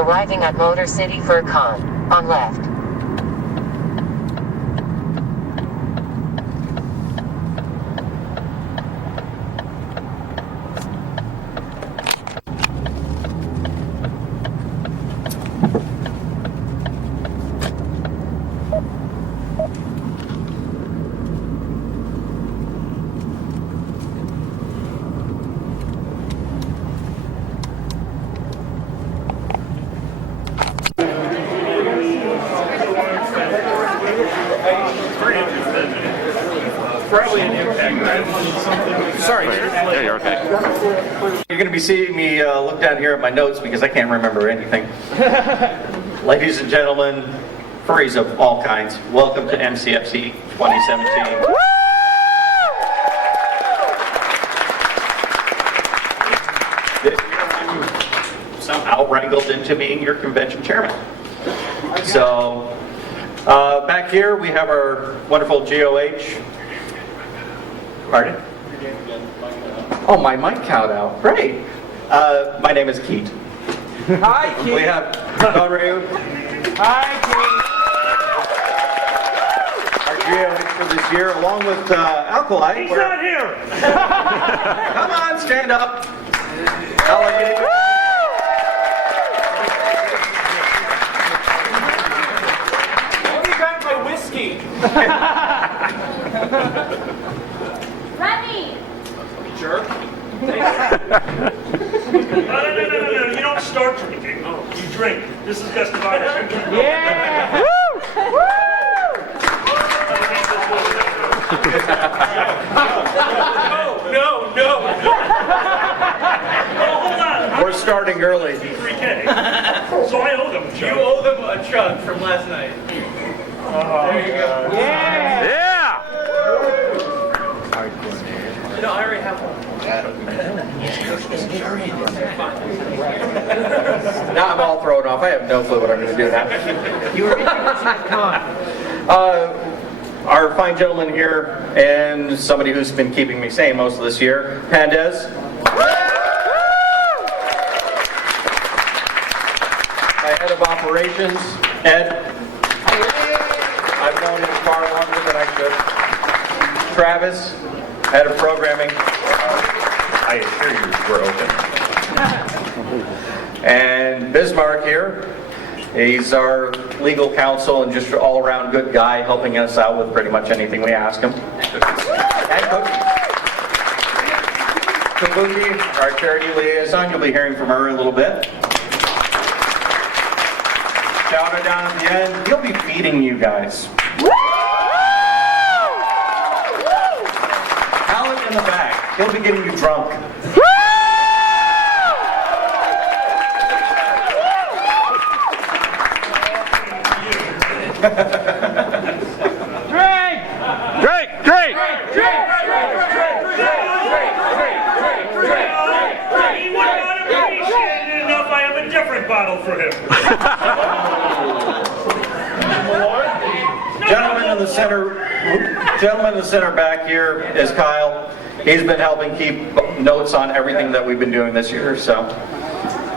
Arriving at Motor City Furcon. On left. Probably an impact. Sorry. Yeah, you're okay. You're going to be seeing me look down here at my notes because I can't remember anything. Ladies and gentlemen, furries of all kinds, welcome to MCFC 2017. This year I'm somehow wrangled into being your convention chairman. So, back here we have our wonderful GOH. Pardon? Oh, my mic cut out. Great. My name is Keith. Hi, Keith. We have Conrad. Hi, Our GOH for this year, along with Alkali. Keith. He's not here. Come on, stand up. Alligator. Only got my whiskey. Remy! Jerk. No, you don't start drinking. You drink. This is Gustavus. Yeah! No. Oh, hold on. We're starting early. 3K. So I owe them. You owe them a chug from last night. There you go. Yeah! Yeah! No, I already have one. Now I'm all thrown off. I have no clue what I'm going to do now. Come on. Our fine gentleman here, and somebody who's been keeping me sane most of this year, Pandez. My head of operations, Ed. I've known him far longer than I should. Travis, head of programming. I assure you we're open. And Bismarck here. He's our legal counsel and just all-around good guy, helping us out with pretty much anything we ask him. And Kabuki, our charity liaison. You'll be hearing from her in a little bit. Chowder down at the end. He'll be feeding you guys. Alan in the back. He'll be getting you drunk. Drink! He would not appreciate it enough. I have a different bottle for him. Gentleman in the center back here is Kyle. He's been helping keep notes on everything that we've been doing this year. So,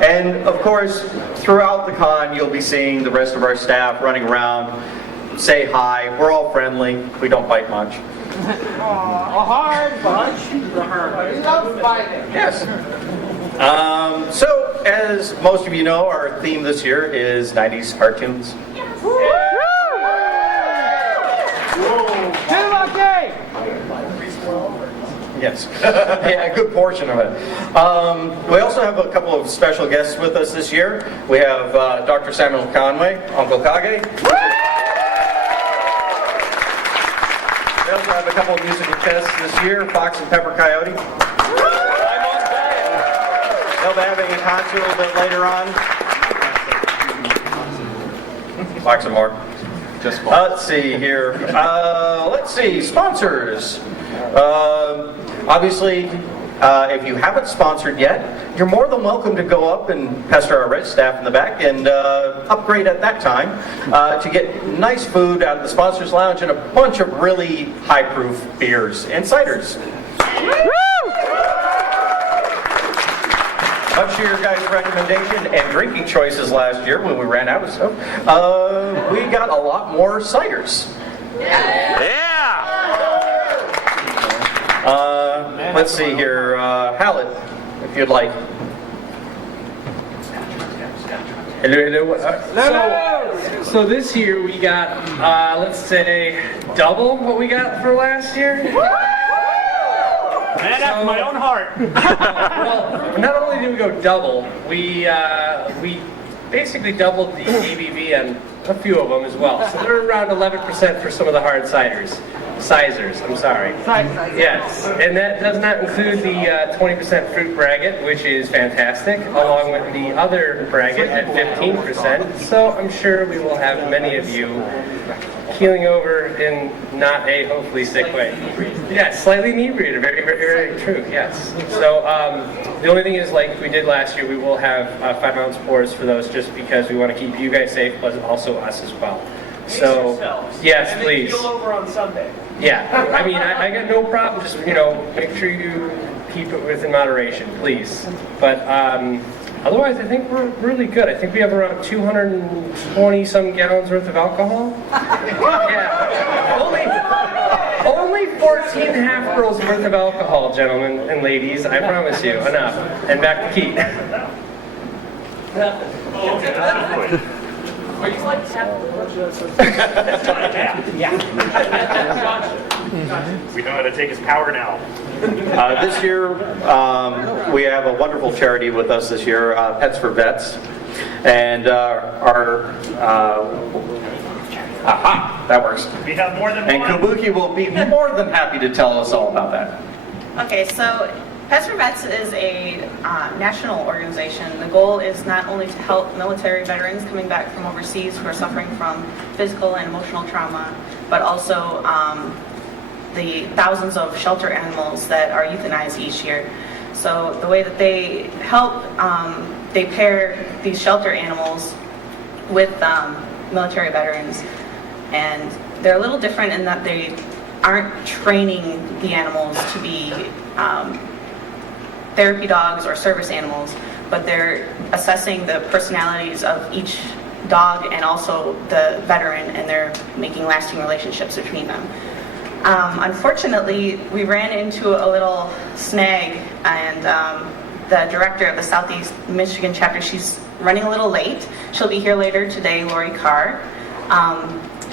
and of course, throughout the con, you'll be seeing the rest of our staff running around. Say hi. We're all friendly. We don't bite much. A hard bunch. We love fighting. Yes. So, as most of you know, our theme this year is 90s cartoons. Too lucky! Yes. Yeah, a good portion of it. We also have a couple of special guests with us this year. We have Dr. Samuel Conway, Uncle Kage. We also have a couple of musical guests this year, Fox and Pepper Coyote. They'll be having a concert a little bit later on. Fox and more. Let's see here. Let's see, sponsors. Obviously, if you haven't sponsored yet, you're more than welcome to go up and pester our red staff in the back and upgrade at that time to get nice food out of the sponsors lounge and a bunch of really high-proof beers and ciders. much to your guys' recommendation and drinking choices last year when we ran out of stuff, we got a lot more ciders. Let's see here, Hallett, if you'd like. So this year we got, let's say, double what we got for last year. Man after my own heart. Well, not only did we go double, we basically doubled the ABV on a few of them as well. So they're around 11% for some of the hard ciders. Sizers, I'm sorry. Yes, and that does not include the 20% fruit braggot, which is fantastic, along with the other braggot at 15%. So I'm sure we will have many of you keeling over in not a hopefully sick way. Yes, slightly inebriated, very, very, very true, yes. So the only thing is, like we did last year, we will have 5-ounce pours for those just because we want to keep you guys safe, but also us as well. So, yes, please. Keel over on Sunday. Yeah, I mean, I got no problem. Just, make sure you keep it within moderation, please. But otherwise, I think we're really good. I think we have around 220 some gallons worth of alcohol. Yeah, only 14 half girls worth of alcohol, gentlemen and ladies. I promise you. Enough. And back to Keith. Are you like We know how to take his power now. This year, we have a wonderful charity with us this year, Pets for Vets. And that works. We have more than And one. Kabuki will be more than happy to tell us all about that. Okay, so Pets for Vets is a national organization. The goal is not only to help military veterans coming back from overseas who are suffering from physical and emotional trauma, but also the thousands of shelter animals that are euthanized each year. So the way that they help, they pair these shelter animals with military veterans, and they're a little different in that they aren't training the animals to be therapy dogs or service animals, but they're assessing the personalities of each dog and also the veteran, and they're making lasting relationships between them. Unfortunately, we ran into a little snag, and the director of the Southeast Michigan chapter, she's running a little late. She'll be here later today, Lori Carr.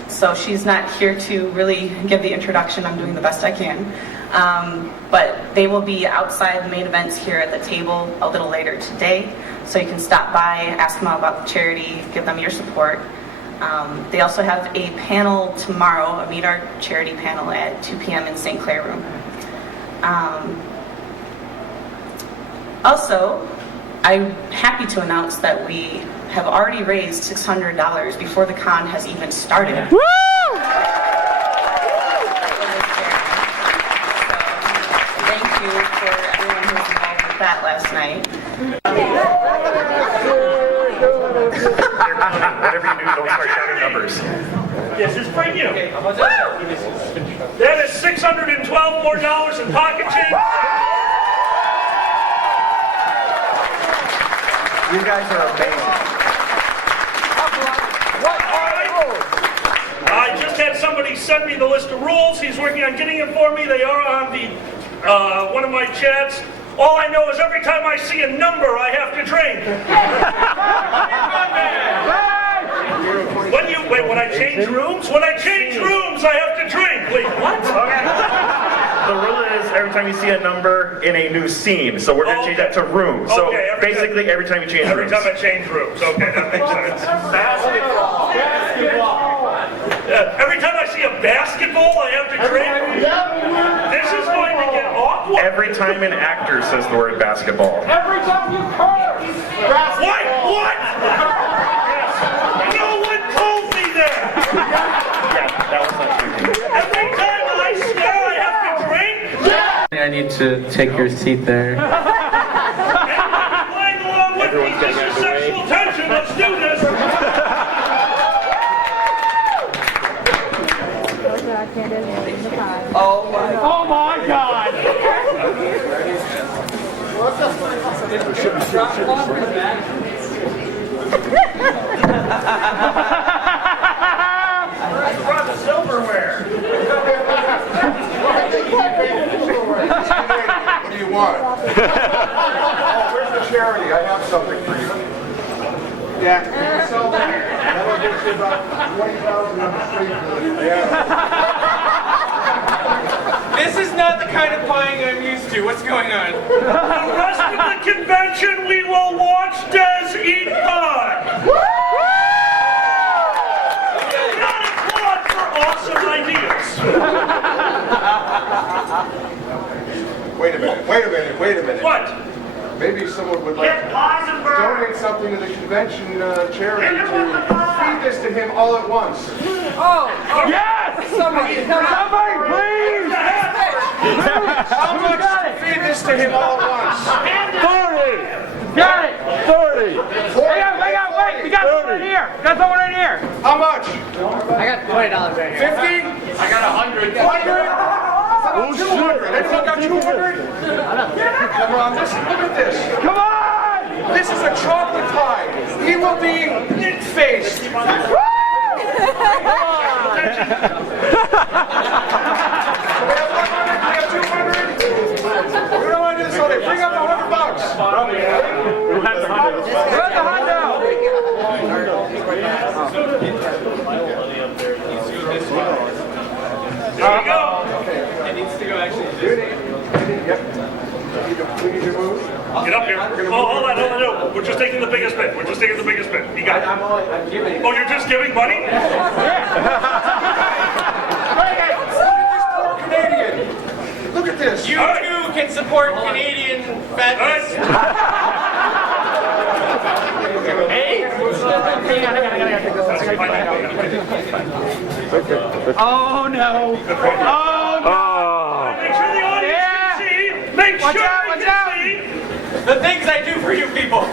So she's not here to really give the introduction. I'm doing the best I can. But they will be outside the main events here at the table a little later today. So you can stop by, ask them about the charity, give them your support. They also have a panel tomorrow, a Meet Our Charity panel at 2 p.m. in St. Clair Room. Also, I'm happy to announce that we have already raised $600 before the con has even started. Woo! Thank you for everyone who was involved with that last night. Whatever you do, don't start shouting numbers. Yes, it's for you. That is $612 more in pocket change. You guys are amazing. I just had somebody send me the list of rules. He's working on getting them for me. They are on the one of my chats. All I know is every time I see a number, I have to drink. When I change rooms? When I change rooms, I have to drink. Wait, what? The rule is every time you see a number in a new scene, so we're going to change that to room. So Okay, basically every time you change Every rooms. time I change rooms. Okay, that makes sense. Basketball. Every time I see a basketball, I have to drink. This is going to get awkward. Every time an actor says the word basketball. Every time you curse. What? What? No one told me that. Yeah, that was not true. Every time I swear I have to drink. I need to take your seat there. Playing along with me. This is sexual tension. Let's do this. Oh my God! You brought the silverware. What do you want? Oh, where's the charity? I have something for you. Yeah, you can sell that. That'll get you about 20,000 on the street. Yeah. This is not the kind of buying I'm used to. What's going on? The rest of the convention, we will watch Des eat pie. Not applaud for awesome ideas. Wait a minute. What? Maybe someone would like Get pies and to burgers. donate something to the convention charity to feed this to him all at once. Somebody, please! How much to feed this to him all at once? 40! Got it! 30! Wait! We got someone right here! How much? I got $20 right here. 50? I got 100. 100? How about 200? Anyone got 200? Come on, look at this. Come on! This is a chocolate pie. He will be pink-faced. We don't want to do this all day. Bring up the $100. We're at the hot now! There you go. It needs to go actually. We need to move. Get up here. Oh, hold on. No. We're just taking the biggest bit. You got it. I'm giving. Oh, you're just giving money? Canadian. Look at this. You too can support Canadian fatness. Oh no! Make sure the audience can see. Make sure they can see. The things I do for you people.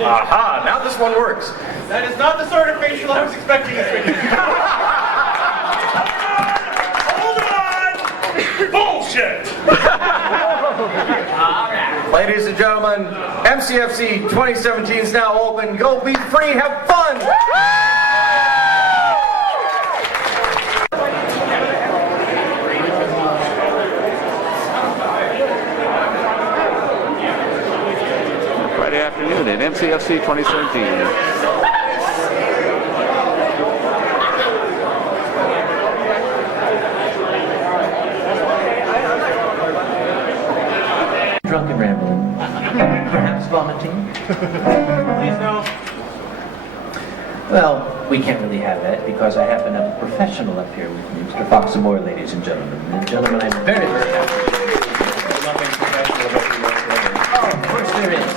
Aha, now this one works. That is not the sort of facial I was expecting this week. Hold on! Bullshit! Ladies and gentlemen, MCFC 2017 is now open. Go be free, have fun! Friday afternoon at MCFC 2017. Drunk and rambling. Perhaps vomiting. Please no. Well, we can't really have that because I happen to have a professional up here with me, Mr. Foxamore, ladies and gentlemen. And gentlemen, I'm very, very happy. There's nothing professional about you whatsoever. Oh, of course there is.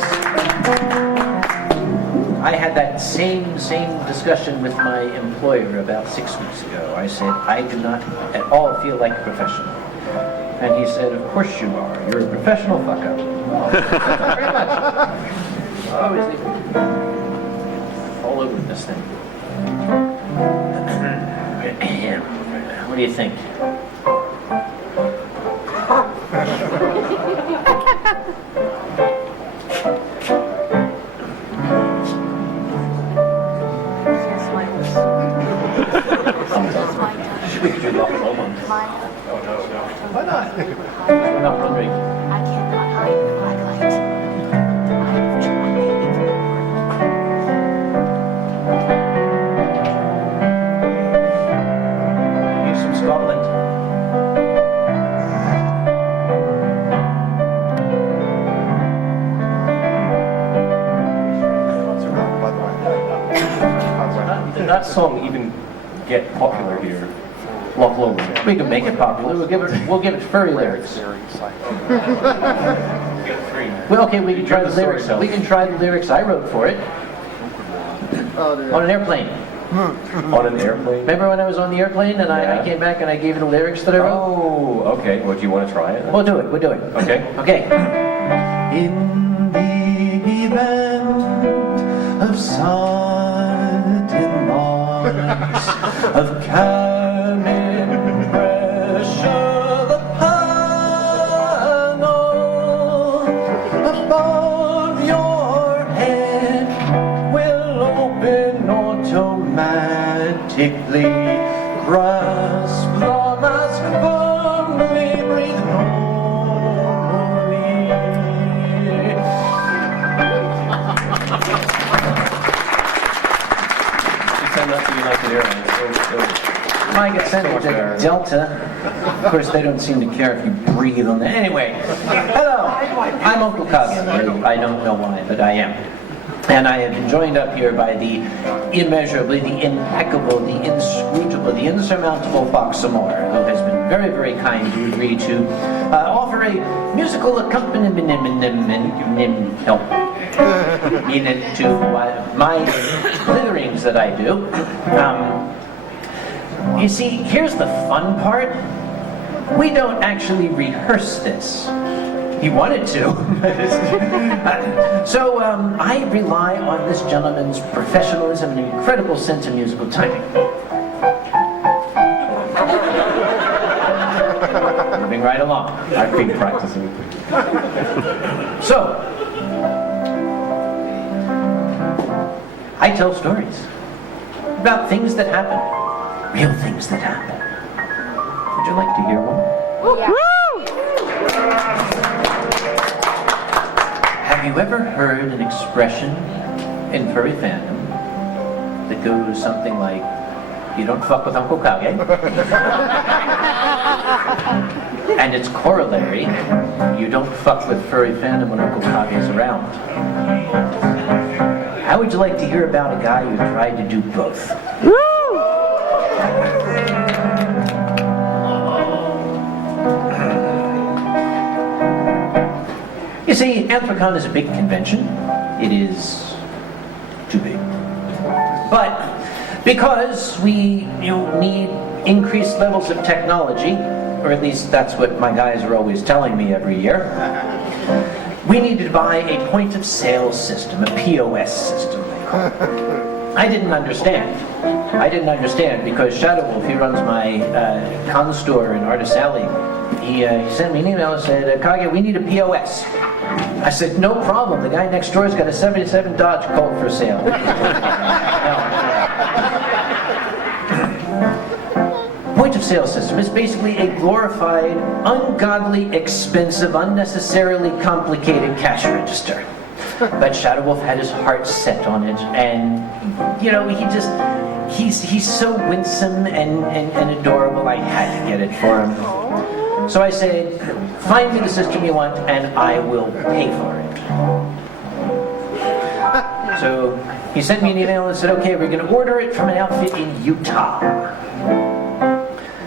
I had that same discussion with my employer about 6 weeks ago. I said, I do not at all feel like a professional. And he said, of course you are. You're a professional fuck-up. Oh, thank you very much. Always all over this thing. What do you think? Should we do the whole one? Oh, no. Why not? We're not hungry. I cannot hide the black light. I have tried. He's from Scotland. that song even get popular here? We can make it popular. We'll give it furry lyrics. Well, okay, we can try the lyrics. We can try the lyrics I wrote for it. On an airplane. On an airplane? Remember when I was on the airplane and I came back and I gave you the lyrics that I wrote? Oh, okay. Well, do you want to try it? We'll do it. Okay. Okay. In the event of sudden loss of cabin pressure, the panel above your head will open automatically. Grasp the mask firmly, breathe normally. Send that to United Airlines. I get sent to Delta. Of course, they don't seem to care if you breathe on that. Anyway, hello. I'm Uncle Kage. I don't know why, but I am. And I have been joined up here by the immeasurably, the impeccable, the inscrutable, the insurmountable Fox Amore, who has been very, very kind to agree to offer a musical accompaniment to my glitterings that I do. You see, here's the fun part. We don't actually rehearse this. He wanted to. So I rely on this gentleman's professionalism and incredible sense of musical timing. Moving right along. I've been practicing. So, I tell stories about things that happen, real things that happen. Would you like to hear one? Yeah. Have you ever heard an expression in furry fandom that goes something like, "You don't fuck with Uncle Kage"? And its corollary, "You don't fuck with furry fandom when Uncle Kage is around"? How would you like to hear about a guy who tried to do both? You see, Anthrocon is a big convention. It is too big. But because we need increased levels of technology, or at least that's what my guys are always telling me every year, we needed to buy a point of sale system, a POS system, they call it. I didn't understand because Shadow Wolf, he runs my con store in Artist Alley. He sent me an email and said, "Kage, we need a POS." I said, "No problem. The guy next door's got a 77 Dodge Colt for sale." Point of sale system is basically a glorified, ungodly, expensive, unnecessarily complicated cash register. But Shadow Wolf had his heart set on it, and he's so winsome and adorable. I had to get it for him. So I said, "Find me the system you want, and I will pay for it." So he sent me an email and said, "Okay, we're going to order it from an outfit in Utah."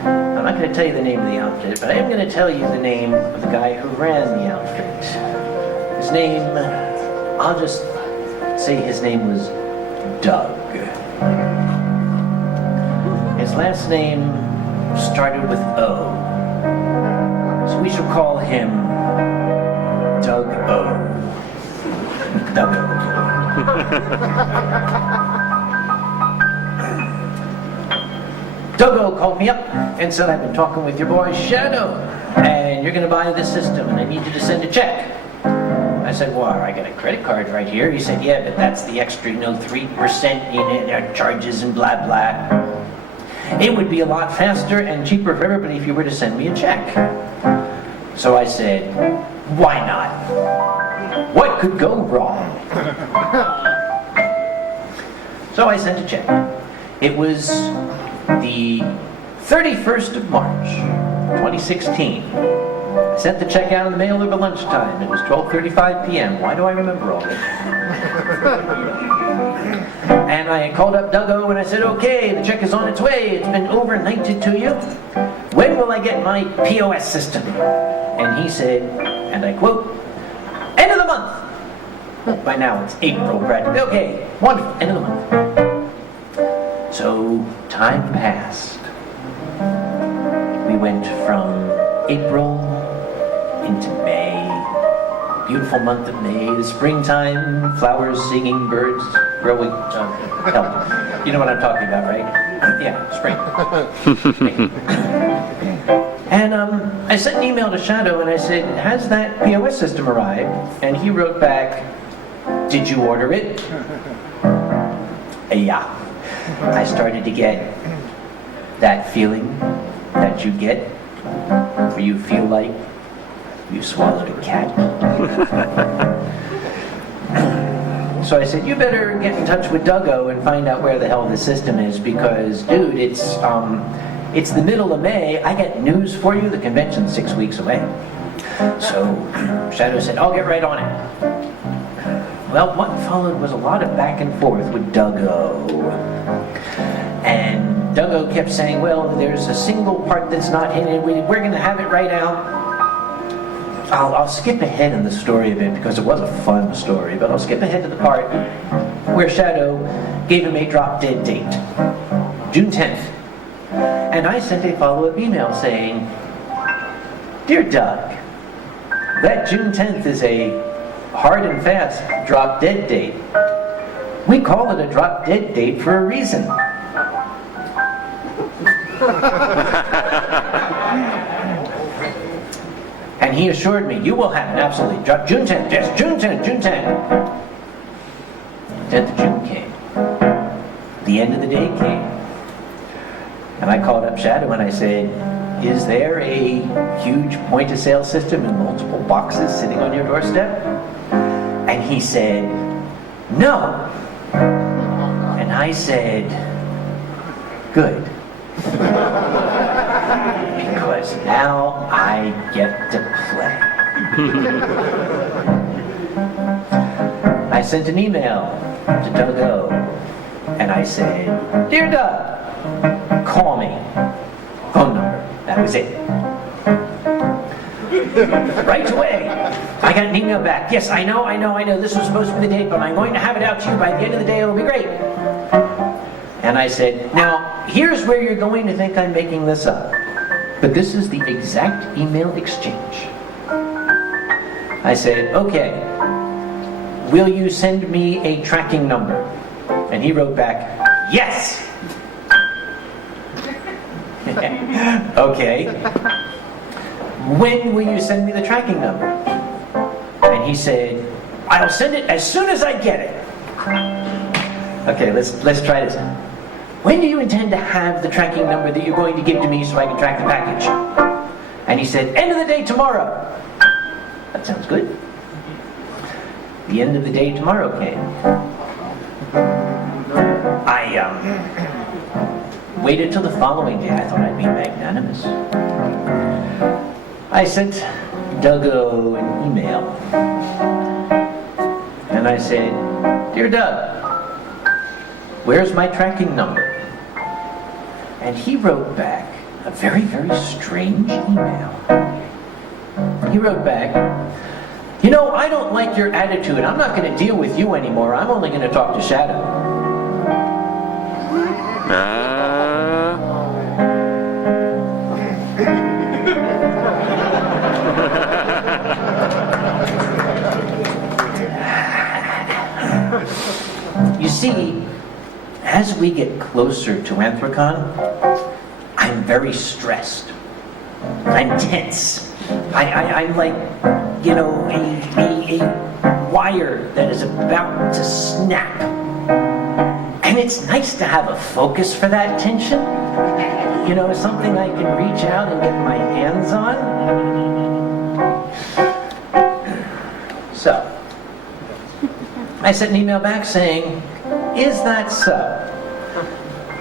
I'm not going to tell you the name of the outfit, but I am going to tell you the name of the guy who ran the outfit. His name, I'll just say his name was Doug. His last name started with O. So we shall call him Doug O. Doug O. Doug O called me up and said, "I've been talking with your boy Shadow, and you're going to buy this system, and I need you to send a check." I said, "Well, I got a credit card right here." He said, "Yeah, but that's the extra, 3% charges and blah, blah. It would be a lot faster and cheaper for everybody if you were to send me a check." So I said, "Why not? What could go wrong?" So I sent a check. It was the 31st of March, 2016. I sent the check out in the mail over lunchtime. It was 12:35 p.m. Why do I remember all this? And I called up Duggo and I said, okay, the check is on its way. It's been overnighted to you. When will I get my POS system? And he said, and I quote, end of the month. By now it's April, practically. Okay, wonderful, end of the month. So time passed. We went from April into May. Beautiful month of May, the springtime, flowers singing, birds growing. Hell, you know what I'm talking about, right? Yeah, spring. And I sent an email to Shadow and I said, has that POS system arrived? And he wrote back, did you order it? Yeah. I started to get that feeling that you get where you feel like you swallowed a cat. So I said, you better get in touch with Duggo and find out where the hell the system is because, dude, it's the middle of May. I got news for you. The convention's 6 weeks away. So Shadow said, I'll get right on it. Well, what followed was a lot of back and forth with Duggo. And Duggo kept saying, well, there's a single part that's not hidden. We're going to have it right out. I'll skip ahead in the story a bit because it was a fun story, but I'll skip ahead to the part where Shadow gave him a drop-dead date, June 10th. And I sent a follow-up email saying, Dear Doug, that June 10th is a hard and fast drop-dead date. We call it a drop-dead date for a reason. And he assured me, you will have an absolutely drop. June 10th, yes, June 10th, June 10th. 10th of June came. The end of the day came. And I called up Shadow and I said, is there a huge point-of-sale system in multiple boxes sitting on your doorstep? And he said, no. And I said, good. Because now I get to play. I sent an email to Duggo and I said, Dear Doug, call me. Phone number. That was it. Right away. I got an email back. Yes, I know. This was supposed to be the date, but I'm going to have it out to you by the end of the day. It'll be great. And I said, now, here's where you're going to think I'm making this up. But this is the exact email exchange. I said, okay, will you send me a tracking number? And he wrote back, yes! Okay. When will you send me the tracking number? And he said, I'll send it as soon as I get it. Okay, let's try this. When do you intend to have the tracking number that you're going to give to me so I can track the package? And he said, end of the day tomorrow. That sounds good. The end of the day tomorrow came. I waited till the following day. I thought I'd be magnanimous. I sent Duggo an email. And I said, Dear Doug, where's my tracking number? And he wrote back a very, very strange email. He wrote back, you know, I don't like your attitude. I'm not going to deal with you anymore. I'm only going to talk to Shadow. You see, as we get closer to Anthrocon, I'm very stressed. I'm tense. I'm like, you know, a wire that is about to snap. And it's nice to have a focus for that tension. You know, something I can reach out and get my hands on. So, I sent an email back saying, is that so?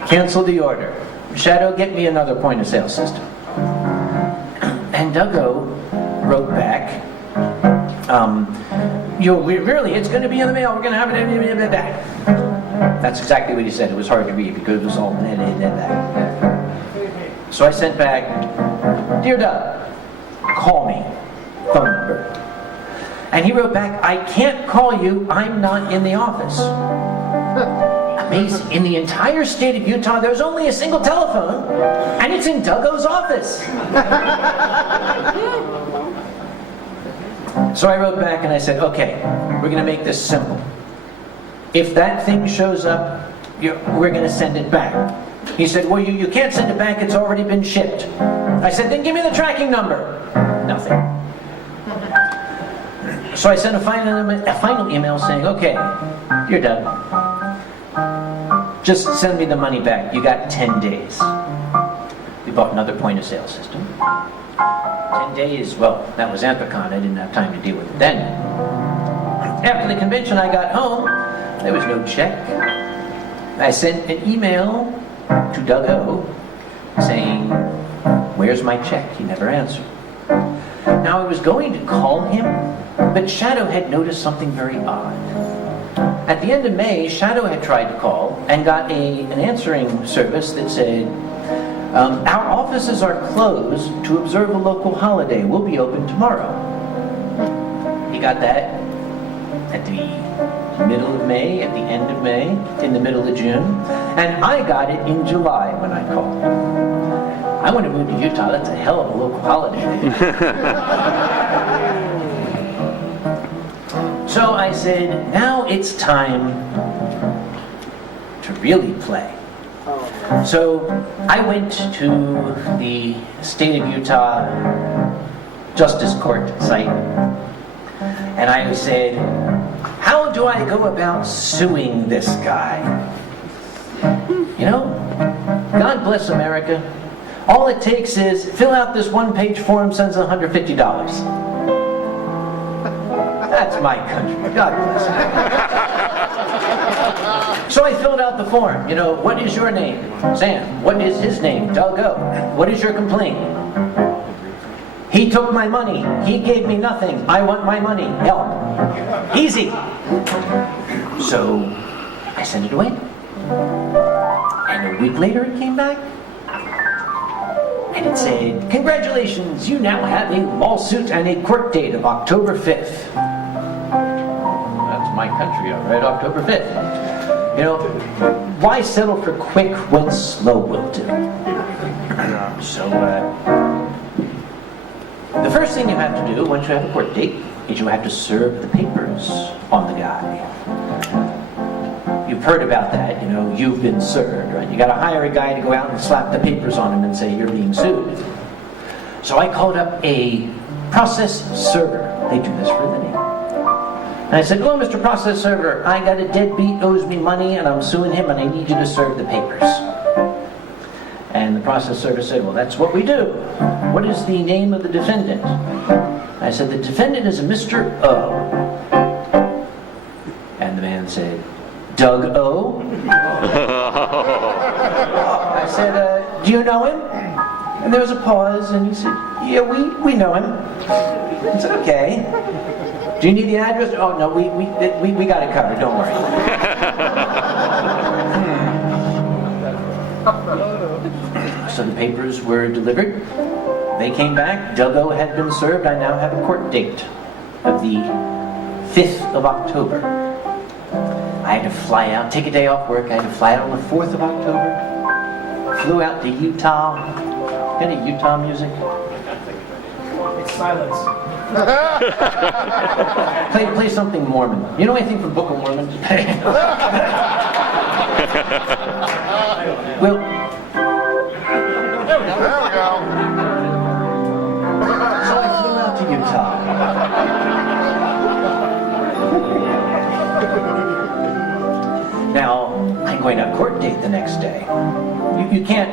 Cancel the order. Shadow, get me another point-of-sale system. And Duggo wrote back, really, it's going to be in the mail. We're going to have it back. That's exactly what he said. It was hard to read because it was all that. So I sent back, Dear Doug, call me, phone number. And he wrote back, I can't call you, I'm not in the office. Amazing. In the entire state of Utah, there's only a single telephone, and it's in Doug O's office. So I wrote back and I said, okay, we're going to make this simple. If that thing shows up, we're going to send it back. He said, well, you can't send it back, it's already been shipped. I said, then give me the tracking number. Nothing. So I sent a final email saying, okay, Dear Doug, just send me the money back. You got 10 days. We bought another point of sale system. 10 days, well, that was Ampicon. I didn't have time to deal with it then. After the convention, I got home. There was no check. I sent an email to Doug O saying, where's my check? He never answered. Now, I was going to call him, but Shadow had noticed something very odd. At the end of May, Shadow had tried to call and got an answering service that said, our offices are closed to observe a local holiday. We'll be open tomorrow. He got that at the middle of May, at the end of May, in the middle of June, and I got it in July when I called. I want to move to Utah. That's a hell of a local holiday. So I said, now it's time to really play. So I went to the state of Utah Justice Court site, and I said, how do I go about suing this guy? You know, God bless America. All it takes is fill out this one-page form, sends $150. That's my country. God bless it. So I filled out the form. You know, what is your name? Sam. What is his name? Doug O. What is your complaint? He took my money. He gave me nothing. I want my money. Help. Easy. So I sent it away. And a week later it came back. And it said, congratulations, you now have a lawsuit and a court date of October 5th. That's my country, all right, October 5th. You know, why settle for quick when slow will do? So, the first thing you have to do once you have a court date is you have to serve the papers on the guy. You've heard about that, you know, you've been served, right? You gotta hire a guy to go out and slap the papers on him and say you're being sued. So I called up a process server. They do this for a living. And I said, hello, Mr. Process Server, I got a deadbeat owes me money and I'm suing him and I need you to serve the papers. And the process server said, well, that's what we do. What is the name of the defendant? I said, the defendant is a Mr. O. And the man said, Doug O? I said, do you know him? And there was a pause, and he said, yeah, we know him. I said, okay. Do you need the address? Oh, no, we got it covered, don't worry. So the papers were delivered. They came back. Doug O had been served. I now have a court date of the 5th of October. I had to fly out, take a day off work. I had to fly out on the 4th of October. Flew out to Utah. Got any Utah music? It's silence. Play something Mormon. You know anything from Book of Mormon? Well, There we go. so I flew out to Utah. Now, I'm going to court date the next day. You can't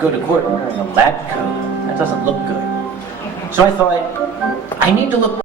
go to court wearing a lab coat. That doesn't look good. So I thought, I need to look